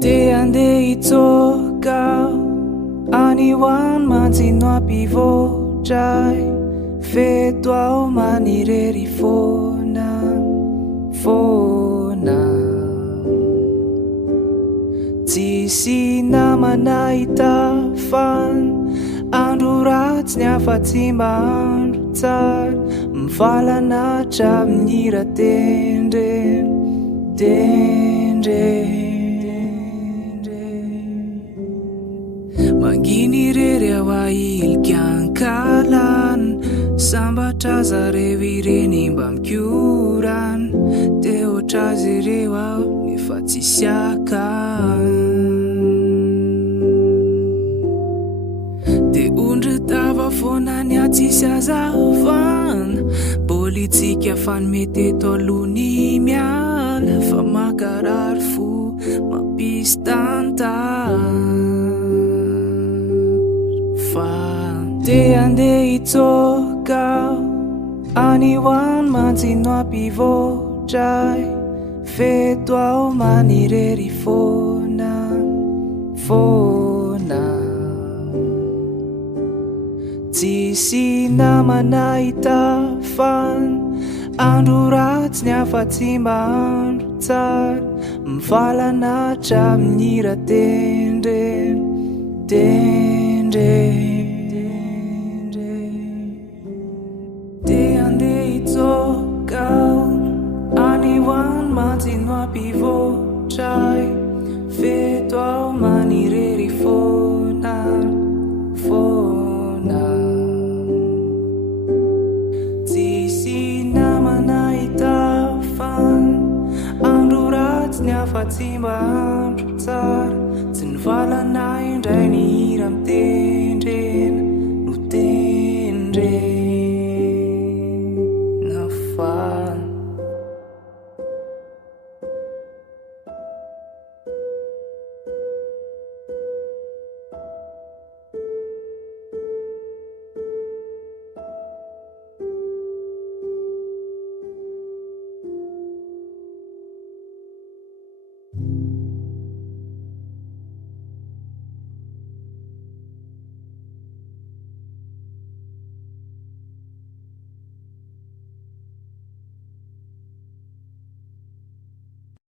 Te ande itsoka anyone mantsino ampivotray feto ao manirery fona tsisy namana hitafany andro ratsy ny afa-tsy mahandro tsara mivalanatra amin'ny ratendre manginy rery ao ahilikankalana sambatra zareo ireny mba mikorana te otra azy ireo ao nefa tsisy de ondry tava foana ny atsisy azavana politsika fanomety eto alohany miala fa makarary fo mampisy tantara te ande itsoka anyone mantsino ampivotray feto ao manirery fona tsisy namana hitafany andro ratsy ny afa-tsy mahandro tsara mivalanatra amin'ny ratendre te ande itsoka anyone mantsino ampivotray feto ao manirery fona tsisy namana hitafany andro ratsy ny afa-tsy mahandro tsara tsy nivalana indray ny hira miteny